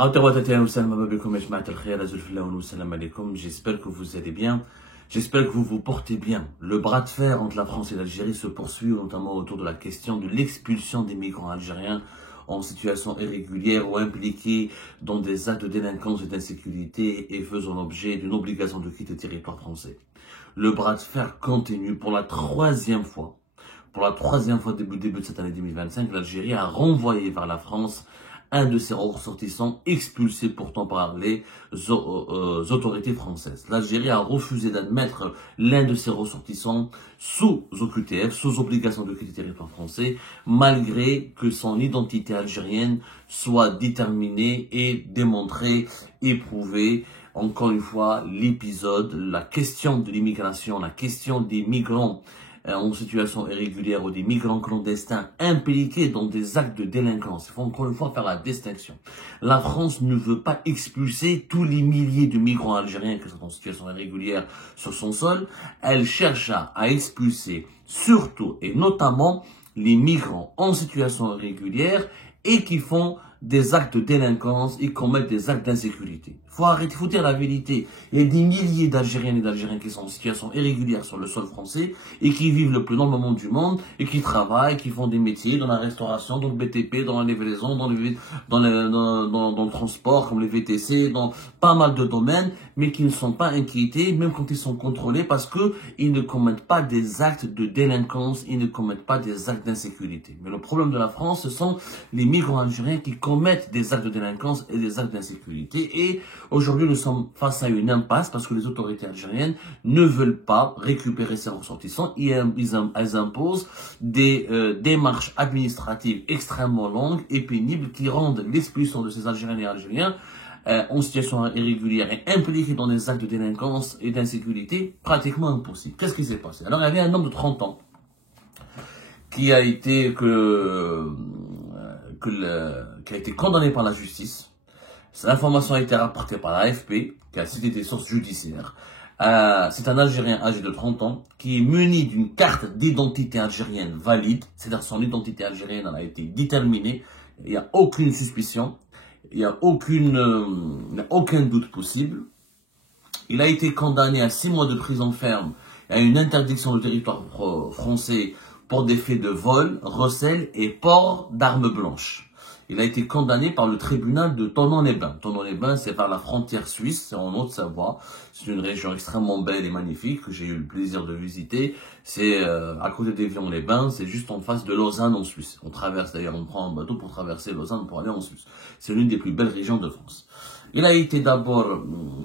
J'espère que vous allez bien, j'espère que vous vous portez bien. Le bras de fer entre la France et l'Algérie se poursuit, notamment autour de la question de l'expulsion des migrants algériens en situation irrégulière ou impliqués dans des actes de délinquance et d'insécurité et faisant l'objet d'une obligation de quitter le territoire français. Le bras de fer continue pour la troisième fois. Pour la troisième fois début de cette année 2025, l'Algérie a renvoyé vers la France un de ses ressortissants expulsés pourtant par les autorités françaises. L'Algérie a refusé d'admettre l'un de ses ressortissants sous OQTF, sous obligation de quitter le territoire français, malgré que son identité algérienne soit déterminée et démontrée et prouvée. Encore une fois, l'épisode, la question de l'immigration, la question des migrants en situation irrégulière ou des migrants clandestins impliqués dans des actes de délinquance. Il faut encore une fois faire la distinction. La France ne veut pas expulser tous les milliers de migrants algériens qui sont en situation irrégulière sur son sol. Elle cherche à expulser surtout et notamment les migrants en situation irrégulière et qui font des actes de délinquance et commettent des actes d'insécurité. Faut arrêter, faut dire la vérité. Il y a des milliers d'Algériennes et d'Algériens qui sont en situation irrégulière sur le sol français et qui vivent le plus normalement du monde et qui travaillent, qui font des métiers dans la restauration, dans le BTP, dans la livraison, dans le transport, comme les VTC, dans pas mal de domaines, mais qui ne sont pas inquiétés, même quand ils sont contrôlés, parce que ils ne commettent pas des actes de délinquance, ils ne commettent pas des actes d'insécurité. Mais le problème de la France, ce sont les migrants algériens qui commettent des actes de délinquance et des actes d'insécurité. Et aujourd'hui, nous sommes face à une impasse parce que les autorités algériennes ne veulent pas récupérer ces ressortissants. Elles imposent des démarches administratives extrêmement longues et pénibles qui rendent l'expulsion de ces Algériens et Algériens en situation irrégulière et impliqués dans des actes de délinquance et d'insécurité pratiquement impossible. Qu'est-ce qui s'est passé? Alors, il y avait un homme de 30 ans qui a été condamné par la justice. L'information a été rapportée par l'AFP, qui a cité des sources judiciaires. C'est un Algérien âgé de 30 ans qui est muni d'une carte d'identité algérienne valide, c'est-à-dire son identité algérienne a été déterminée, il n'y a aucune suspicion, il n'y a aucun doute possible. Il a été condamné à 6 mois de prison ferme et à une interdiction du territoire français pour des faits de vol, recel et port d'armes blanches. Il a été condamné par le tribunal de Thonon-les-Bains. Thonon-les-Bains, c'est vers la frontière suisse, c'est en Haute-Savoie. C'est une région extrêmement belle et magnifique que j'ai eu le plaisir de visiter. C'est à côté d'Évian-les-Bains, c'est juste en face de Lausanne en Suisse. On traverse d'ailleurs, on prend un bateau pour traverser Lausanne pour aller en Suisse. C'est l'une des plus belles régions de France. Il a été d'abord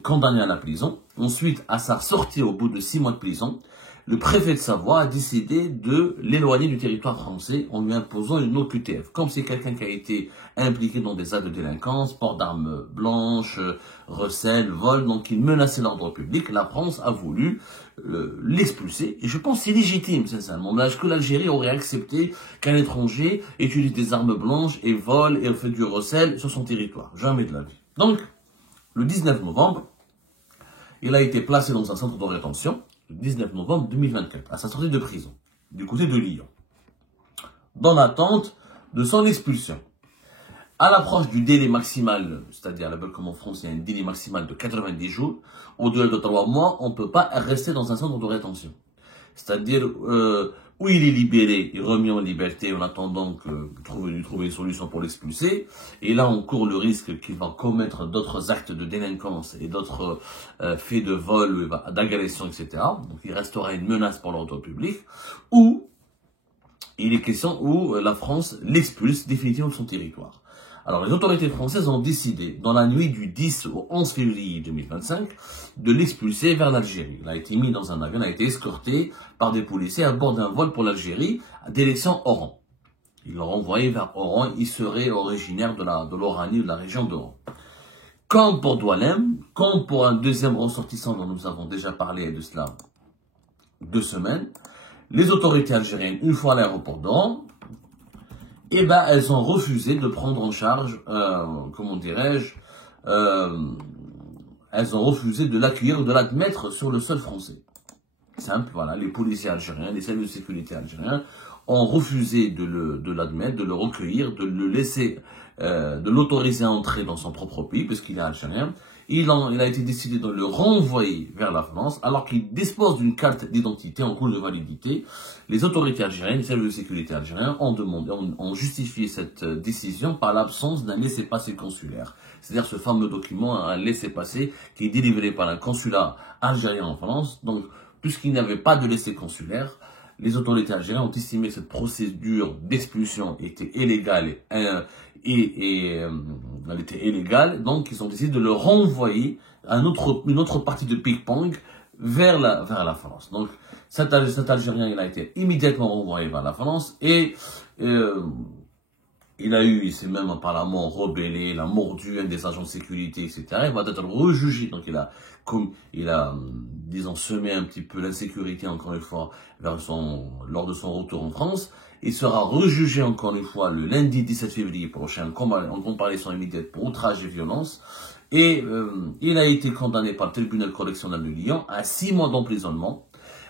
condamné à la prison. Ensuite, à sa sortie au bout de 6 mois de prison, le préfet de Savoie a décidé de l'éloigner du territoire français en lui imposant une OQTF. Comme c'est quelqu'un qui a été impliqué dans des actes de délinquance, port d'armes blanches, recel, vol, donc il menaçait l'ordre public, la France a voulu l'expulser. Et je pense que c'est légitime, sincèrement. Est-ce que l'Algérie aurait accepté qu'un étranger utilise des armes blanches et vole et fait du recel sur son territoire? Jamais de la vie. Donc, le 19 novembre, il a été placé dans un centre de rétention. Le 19 novembre 2024, à sa sortie de prison, du côté de Lyon, dans l'attente de son expulsion. À l'approche du délai maximal, c'est-à-dire comme en France, il y a un délai maximal de 90 jours, au-delà de 3 mois, on ne peut pas rester dans un centre de rétention. C'est-à-dire où il est libéré et remis en liberté en attendant de trouver une solution pour l'expulser. Et là, on court le risque qu'il va commettre d'autres actes de délinquance et d'autres faits de vol, d'agression, etc. Donc, il restera une menace pour l'ordre public. Ou il est question où la France l'expulse définitivement de son territoire. Alors, les autorités françaises ont décidé, dans la nuit du 10 au 11 février 2025, de l'expulser vers l'Algérie. Il a été mis dans un avion, il a été escorté par des policiers à bord d'un vol pour l'Algérie, direction Oran. Ils l'ont envoyé vers Oran, il serait originaire de l'Oranie, de la région d'Oran. Comme pour Doualem, comme pour un deuxième ressortissant dont nous avons déjà parlé de cela 2 semaines, les autorités algériennes, une fois à l'aéroport d'Oran, eh ben, elles ont refusé de prendre en charge, comment dirais-je, elles ont refusé de l'accueillir ou de l'admettre sur le sol français. Simple, voilà, les policiers algériens, les services de sécurité algériens ont refusé de l'admettre, de le recueillir, de le laisser de l'autoriser à entrer dans son propre pays, puisqu'il est algérien. Il a été décidé de le renvoyer vers la France, alors qu'il dispose d'une carte d'identité en cours de validité. Les autorités algériennes, les services de sécurité algériens, ont justifié cette décision par l'absence d'un laissez-passer consulaire. C'est-à-dire ce fameux document, un laissez-passer, qui est délivré par un consulat algérien en France. Donc, puisqu'il n'y avait pas de laissez consulaire, les autorités algériennes ont estimé que cette procédure d'expulsion était illégale elle était illégale, donc ils ont décidé de le renvoyer à une autre partie de ping-pong vers la France. Donc cet Algérien, il a été immédiatement renvoyé vers la France et il s'est même apparemment rebellé, il a mordu un des agents de sécurité, etc. Il va être rejugé. Donc il a, disons, semé un petit peu l'insécurité, encore une fois, lors de son retour en France. Il sera rejugé, encore une fois, le lundi 17 février prochain, en comparution immédiate pour outrage et violence. Et il a été condamné par le tribunal correctionnel de Lyon à 6 mois d'emprisonnement.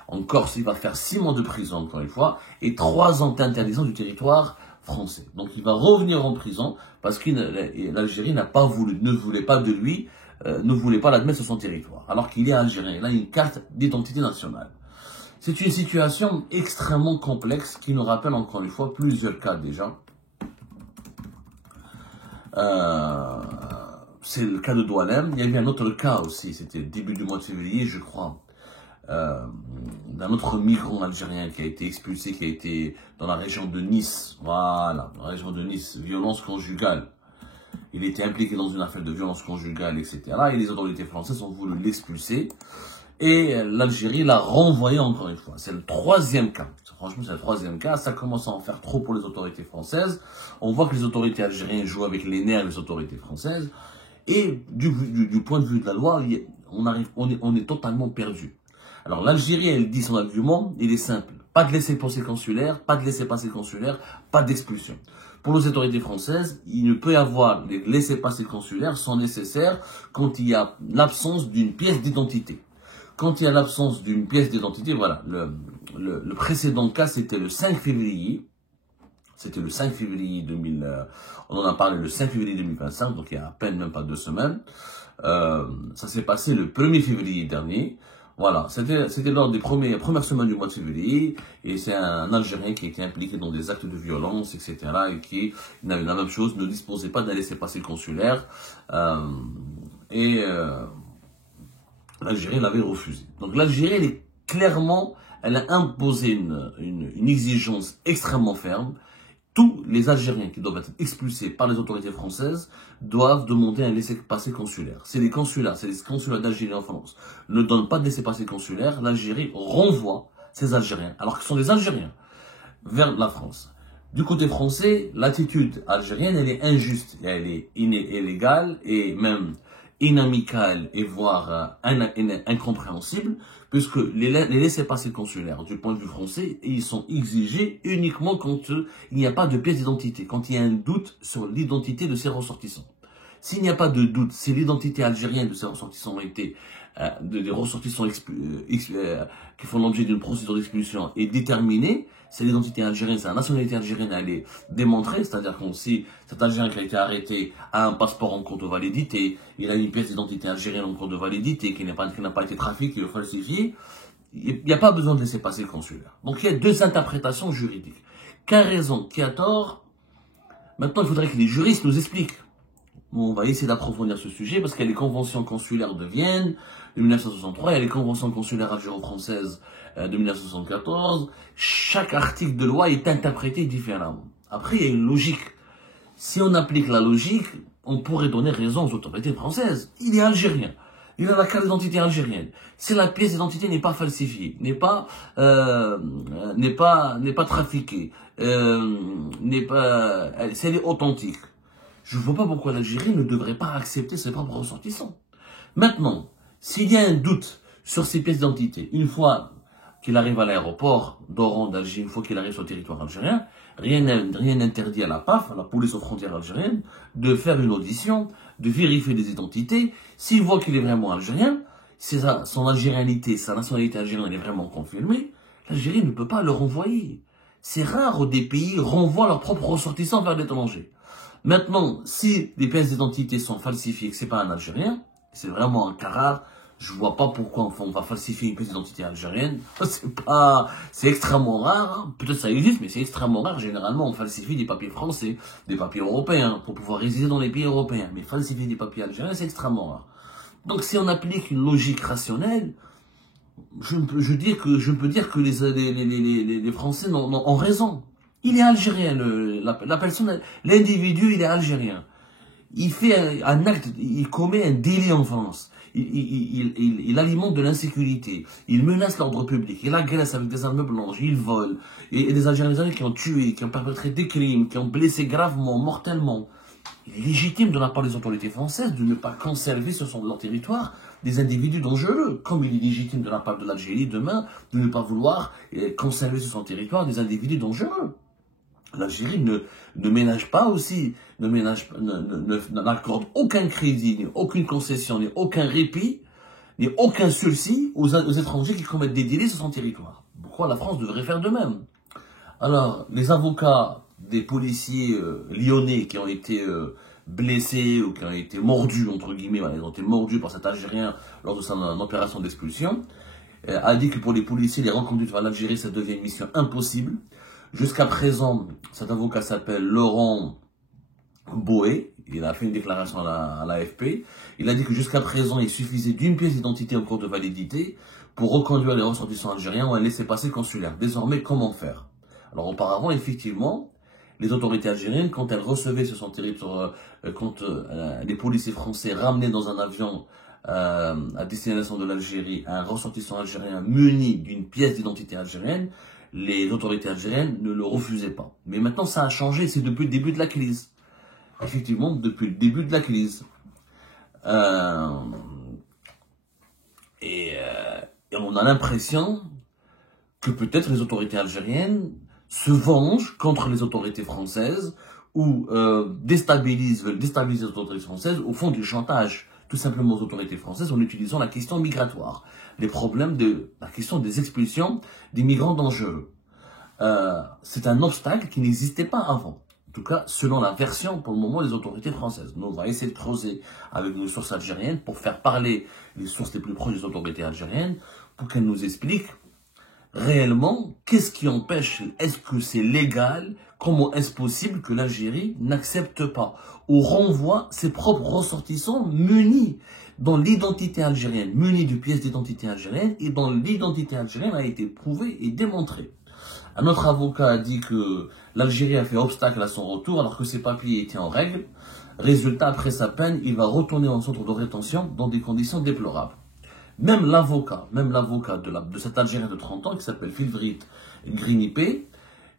En Corse, il va faire 6 mois de prison, encore une fois, et 3 ans d'interdiction du territoire français. Donc il va revenir en prison parce que l'Algérie ne voulait pas de lui, ne voulait pas l'admettre sur son territoire, alors qu'il est algérien. Il a une carte d'identité nationale. C'est une situation extrêmement complexe qui nous rappelle encore une fois plusieurs cas déjà. C'est le cas de Doualem. Il y avait un autre cas aussi, c'était début du mois de février, je crois, d'un autre migrant algérien qui a été expulsé, qui a été dans la région de Nice. Voilà, dans la région de Nice, violence conjugale. Il était impliqué dans une affaire de violence conjugale, etc. Et les autorités françaises ont voulu l'expulser. Et l'Algérie l'a renvoyé encore une fois. C'est le 3e cas. Franchement, c'est le 3e cas. Ça commence à en faire trop pour les autorités françaises. On voit que les autorités algériennes jouent avec les nerfs des autorités françaises. Et du point de vue de la loi, on est totalement perdu. Alors l'Algérie, elle dit son argument, il est simple. Pas de laissez-passer consulaire, pas de laissez-passer consulaire, pas d'expulsion. Pour les autorités françaises, il ne peut y avoir les laissez-passer consulaires sont nécessaires quand il y a l'absence d'une pièce d'identité. Quand il y a l'absence d'une pièce d'identité, voilà, le précédent cas, c'était le 5 février. C'était le 5 février 2000, on en a parlé le 5 février 2025, donc il y a à peine même pas 2 semaines. Ça s'est passé le 1er février dernier. Voilà, c'était lors des premières semaines du mois de février, et c'est un Algérien qui était impliqué dans des actes de violence, etc., et qui, la même chose, ne disposait pas d'un laissez-passer consulaire, l'Algérie l'avait refusé. Donc l'Algérie, elle a imposé une exigence extrêmement ferme. Tous les Algériens qui doivent être expulsés par les autorités françaises doivent demander un laissez-passer consulaire. C'est les consulats d'Algérie en France ne donnent pas de laissez-passer consulaire. L'Algérie renvoie ces Algériens, alors que ce sont des Algériens, vers la France. Du côté français, l'attitude algérienne, elle est injuste, elle est illégale et même inamicale et voire incompréhensible, puisque les laissez-passer consulaires, du point de vue français, ils sont exigés uniquement quand il n'y a pas de pièce d'identité, quand il y a un doute sur l'identité de ces ressortissants. S'il n'y a pas de doute, si l'identité algérienne de ces ressortissants des ressortissants qui font l'objet d'une procédure d'expulsion est déterminée, c'est l'identité algérienne, c'est la nationalité algérienne, elle est démontrée, c'est-à-dire que si cet Algérien qui a été arrêté a un passeport en cours de validité, il a une pièce d'identité algérienne en cours de validité qui n'a pas été trafiquée ou falsifiée, il n'y a pas besoin de laisser passer le consulaire. Donc il y a 2 interprétations juridiques. Qui a raison, qui a tort? Maintenant, il faudrait que les juristes nous expliquent. On va essayer d'approfondir ce sujet parce qu'il y a les conventions consulaires de Vienne de 1963, il y a les conventions consulaires algéro-françaises de 1974. Chaque article de loi est interprété différemment. Après, il y a une logique. Si on applique la logique, on pourrait donner raison aux autorités françaises. Il est algérien. Il a la carte d'identité algérienne. Si la pièce d'identité n'est pas falsifiée, n'est pas trafiquée, si elle est authentique, je ne vois pas pourquoi l'Algérie ne devrait pas accepter ses propres ressortissants. Maintenant, s'il y a un doute sur ces pièces d'identité, une fois qu'il arrive à l'aéroport d'Oran d'Alger, une fois qu'il arrive sur le territoire algérien, rien n'interdit à la PAF, à la police aux frontières algériennes, de faire une audition, de vérifier les identités. S'il voit qu'il est vraiment algérien, si son algérianité, sa nationalité algérienne est vraiment confirmée, l'Algérie ne peut pas le renvoyer. C'est rare où des pays renvoient leurs propres ressortissants vers l'étranger. Maintenant, si les pièces d'identité sont falsifiées et que c'est pas un Algérien, c'est vraiment un cas rare, je vois pas pourquoi on va falsifier une pièce d'identité algérienne. C'est extrêmement rare. Hein. Peut-être ça existe, mais c'est extrêmement rare. Généralement, on falsifie des papiers français, des papiers européens, pour pouvoir résider dans les pays européens. Mais falsifier des papiers algériens, c'est extrêmement rare. Donc, si on applique une logique rationnelle, je peux dire que les Français ont raison. Il est algérien, la personne, l'individu, il est algérien. Il fait un acte, il commet un délit en France. Il alimente de l'insécurité. Il menace l'ordre public. Il agresse avec des armes blanches. Il vole. Et des Algériens qui ont tué, qui ont perpétré des crimes, qui ont blessé gravement, mortellement. Il est légitime de la part des autorités françaises de ne pas conserver sur leur territoire des individus dangereux, comme il est légitime de la part de l'Algérie demain de ne pas vouloir conserver sur son territoire des individus dangereux. L'Algérie ne ménage pas aussi, n'accorde aucun crédit, ni aucune concession, ni aucun répit, ni aucun sursis aux étrangers qui commettent des délits sur son territoire. Pourquoi la France devrait faire de même? Alors, les avocats des policiers lyonnais qui ont été blessés ou qui ont été mordus, entre guillemets, ils ont été mordus par cet Algérien lors de son opération d'expulsion, a dit que pour les policiers, les reconduites vers l'Algérie, ça devient une mission impossible. Jusqu'à présent, cet avocat s'appelle Laurent Boé. Il a fait une déclaration à l'AFP. Il a dit que jusqu'à présent, il suffisait d'une pièce d'identité en cours de validité pour reconduire les ressortissants algériens ou un laissez-passer consulaire. Désormais, comment faire? Alors auparavant, effectivement, les autorités algériennes, quand elles recevaient sur son territoire, quand les policiers français ramenaient dans un avion à destination de l'Algérie un ressortissant algérien muni d'une pièce d'identité algérienne, les autorités algériennes ne le refusaient pas. Mais maintenant, ça a changé, c'est depuis le début de la crise. Effectivement, depuis le début de la crise. Et on a l'impression que peut-être les autorités algériennes se vengent contre les autorités françaises ou veulent déstabiliser les autorités françaises au fond du chantage, tout simplement aux autorités françaises en utilisant la question migratoire, les problèmes de la question des expulsions des migrants dangereux. C'est un obstacle qui n'existait pas avant. En tout cas, selon la version, pour le moment, des autorités françaises. Nous, on va essayer de creuser avec nos sources algériennes pour faire parler les sources les plus proches des autorités algériennes pour qu'elles nous expliquent réellement qu'est-ce qui empêche, est-ce que c'est légal, comment est-ce possible que l'Algérie n'accepte pas ou renvoie ses propres ressortissants munis dans l'identité algérienne, munis de pièces d'identité algérienne et dont l'identité algérienne a été prouvée et démontrée. Un autre avocat a dit que l'Algérie a fait obstacle à son retour alors que ses papiers étaient en règle. Résultat, après sa peine, il va retourner en centre de rétention dans des conditions déplorables. Même l'avocat de cet Algérien de 30 ans qui s'appelle Filvrit Grinipé,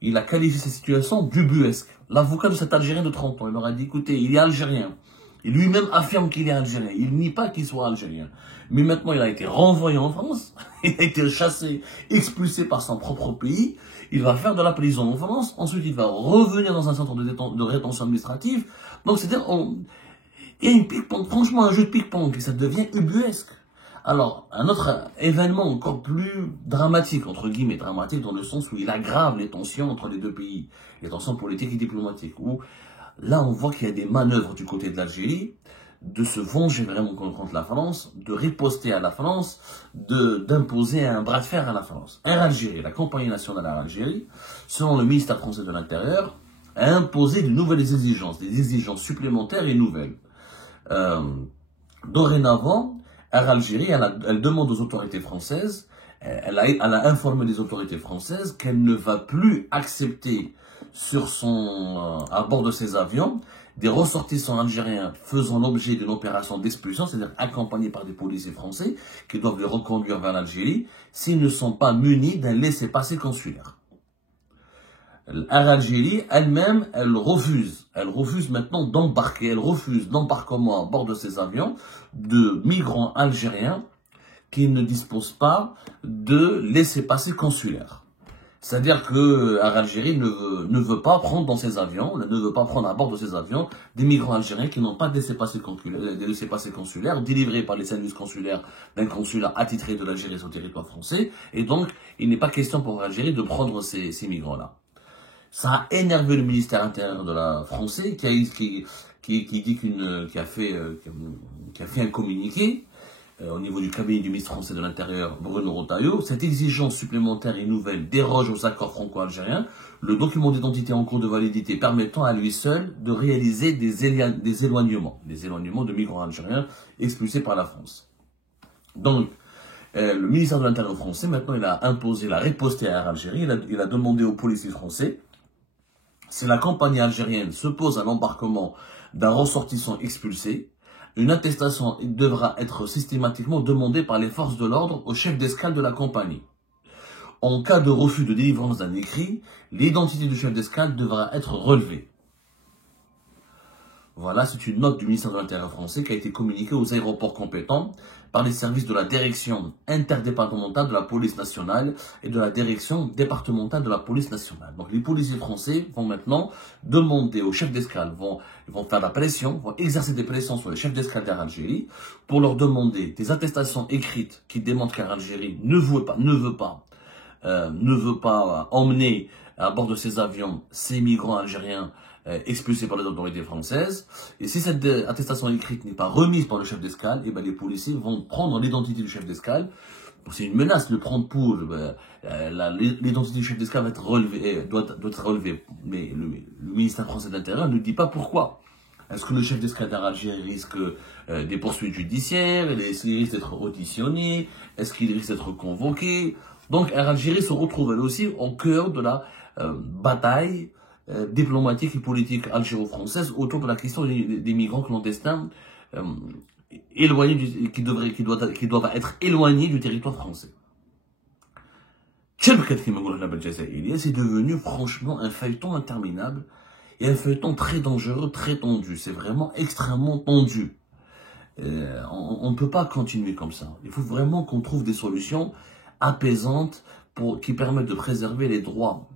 il a qualifié cette situation d'ubuesque. L'avocat de cet Algérien de 30 ans, il leur a dit, écoutez, il est algérien. Il lui-même affirme qu'il est algérien. Il nie pas qu'il soit algérien. Mais maintenant, il a été renvoyé en France. Il a été chassé, expulsé par son propre pays. Il va faire de la prison en France. Ensuite, il va revenir dans un centre de rétention administrative. Donc, c'est-à-dire, il y a une pique-pongue, franchement, un jeu de pique-pongue. Et ça devient ubuesque. Alors, un autre événement encore plus dramatique, entre guillemets, dramatique dans le sens où il aggrave les tensions entre les deux pays. Les tensions politiques et diplomatiques. Où, là, on voit qu'il y a des manœuvres du côté de l'Algérie, de se venger vraiment contre la France, de riposter à la France, d'imposer un bras de fer à la France. Air Algérie, la compagnie nationale Air Algérie, selon le ministère français de l'Intérieur, a imposé de nouvelles exigences, des exigences supplémentaires et nouvelles. Dorénavant, Air Algérie, elle demande aux autorités françaises, elle a informé les autorités françaises qu'elle ne va plus accepter à bord de ses avions, des ressortissants algériens faisant l'objet d'une opération d'expulsion, c'est-à-dire accompagnés par des policiers français qui doivent les reconduire vers l'Algérie, s'ils ne sont pas munis d'un laissez-passer consulaire. Air Algérie, elle-même, elle refuse maintenant d'embarquer, elle refuse l'embarquement à bord de ces avions de migrants algériens qui ne disposent pas de laissez-passer consulaire. C'est-à-dire que Air Algérie ne veut pas prendre dans ses avions, ne veut pas prendre à bord de ses avions des migrants algériens qui n'ont pas de laissez-passer consulaires délivrés par les services consulaires d'un consulat attitré de l'Algérie sur le territoire français. Et donc, il n'est pas question pour l'Algérie de prendre ces migrants-là. Ça a énervé le ministère intérieur de la français qui a fait un communiqué au niveau du cabinet du ministre français de l'Intérieur, Bruno Retailleau. Cette exigence supplémentaire et nouvelle déroge aux accords franco-algériens, le document d'identité en cours de validité permettant à lui seul de réaliser des éloignements de migrants algériens expulsés par la France. Donc, le ministère de l'Intérieur français, maintenant, il a imposé la riposte à Algérie, il a demandé aux policiers français, si la compagnie algérienne se pose à l'embarquement d'un ressortissant expulsé, une attestation devra être systématiquement demandée par les forces de l'ordre au chef d'escale de la compagnie. En cas de refus de délivrance d'un écrit, l'identité du chef d'escale devra être relevée. Voilà, c'est une note du ministère de l'Intérieur français qui a été communiquée aux aéroports compétents par les services de la direction interdépartementale de la police nationale et de la direction départementale de la police nationale. Donc les policiers français vont maintenant demander aux chefs d'escale, vont faire la pression, vont exercer des pressions sur les chefs d'escale d'Air Algérie pour leur demander des attestations écrites qui démontrent qu'Air Algérie ne veut pas emmener à bord de ces avions ces migrants algériens expulsés par les autorités françaises. Et si cette attestation écrite n'est pas remise par le chef d'escale, et ben les policiers vont prendre l'identité du chef d'escale. C'est une menace de le prendre pour l'identité du chef d'escale va être relevée, doit être relevée. Mais le ministère français de l'Intérieur ne dit pas pourquoi. Est-ce que le chef d'escale d'Algérie risque des poursuites judiciaires? Est-ce qu'il risque d'être auditionné? Est-ce qu'il risque d'être convoqué? Donc Air Algérie se retrouve elle aussi au cœur de la bataille diplomatique et politique algéro-française autour de la question des migrants clandestins éloignés qui doivent être éloignés du territoire français. C'est devenu franchement un feuilleton interminable et un feuilleton très dangereux, très tendu. C'est vraiment extrêmement tendu. On ne peut pas continuer comme ça. Il faut vraiment qu'on trouve des solutions apaisantes qui permettent de préserver les droits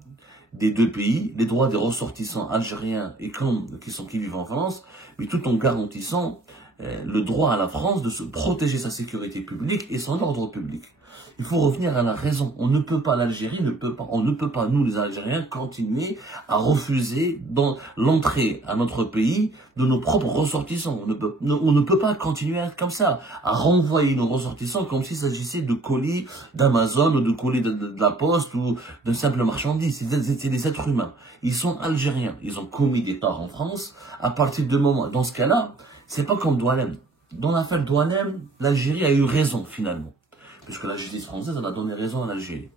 des deux pays, les droits des ressortissants algériens et qui vivent en France, mais tout en garantissant le droit à la France de se protéger sa sécurité publique et son ordre public. Il faut revenir à la raison. On ne peut pas, l'Algérie on ne peut pas, nous les Algériens, continuer à refuser l'entrée à notre pays de nos propres ressortissants. On ne peut pas continuer à être comme ça, à renvoyer nos ressortissants comme s'il s'agissait de colis d'Amazon ou de colis de la Poste ou de simples marchandises. C'est des êtres humains. Ils sont Algériens. Ils ont commis des torts en France. À partir de moment, dans ce cas-là, c'est pas comme Doualem. Dans l'affaire Doualem, l'Algérie a eu raison finalement. Puisque la justice française en a donné raison à l'Algérie.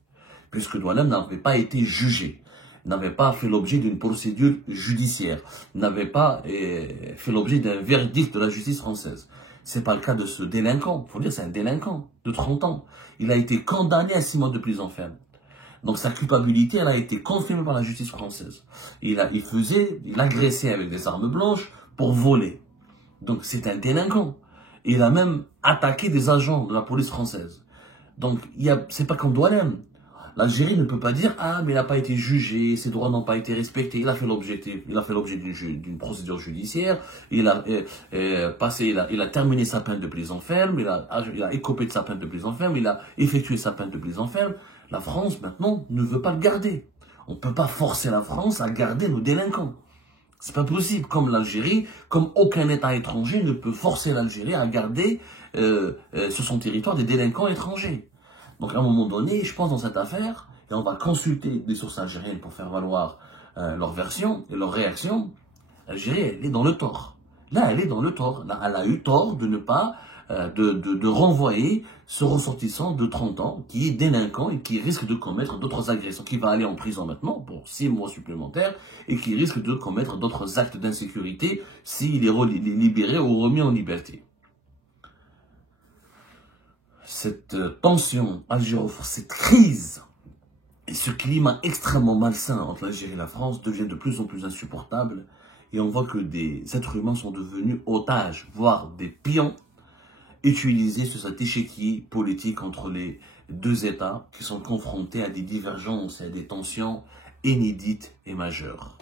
Puisque Doualem n'avait pas été jugé, n'avait pas fait l'objet d'une procédure judiciaire, n'avait pas fait l'objet d'un verdict de la justice française. C'est pas le cas de ce délinquant. Il faut dire c'est un délinquant de 30 ans. Il a été condamné à 6 mois de prison ferme. Donc sa culpabilité, elle a été confirmée par la justice française. Il agressait avec des armes blanches pour voler. Donc c'est un délinquant. Il a même attaqué des agents de la police française. Donc, c'est pas comme Doualem. L'Algérie ne peut pas dire, ah, mais il n'a pas été jugé, ses droits n'ont pas été respectés. Il a fait l'objet d'une procédure judiciaire. Il a terminé sa peine de prison ferme. Il a écopé de sa peine de prison ferme. Il a effectué sa peine de prison ferme. La France, maintenant, ne veut pas le garder. On ne peut pas forcer la France à garder nos délinquants. C'est pas possible. Comme l'Algérie, comme aucun État étranger ne peut forcer l'Algérie à garder sur son territoire des délinquants étrangers. Donc à un moment donné, je pense dans cette affaire, et on va consulter des sources algériennes pour faire valoir leur version et leur réaction, l'Algérie, elle est dans le tort. Là, elle est dans le tort. Là, elle a eu tort de ne pas de renvoyer ce ressortissant de 30 ans qui est délinquant et qui risque de commettre d'autres agressions, qui va aller en prison maintenant pour 6 mois supplémentaires et qui risque de commettre d'autres actes d'insécurité s'il est libéré ou remis en liberté. Cette tension cette crise et ce climat extrêmement malsain entre l'Algérie et la France devient de plus en plus insupportable et on voit que des êtres humains sont devenus otages, voire des pions utilisés sur cet échiquier politique entre les deux États qui sont confrontés à des divergences et à des tensions inédites et majeures.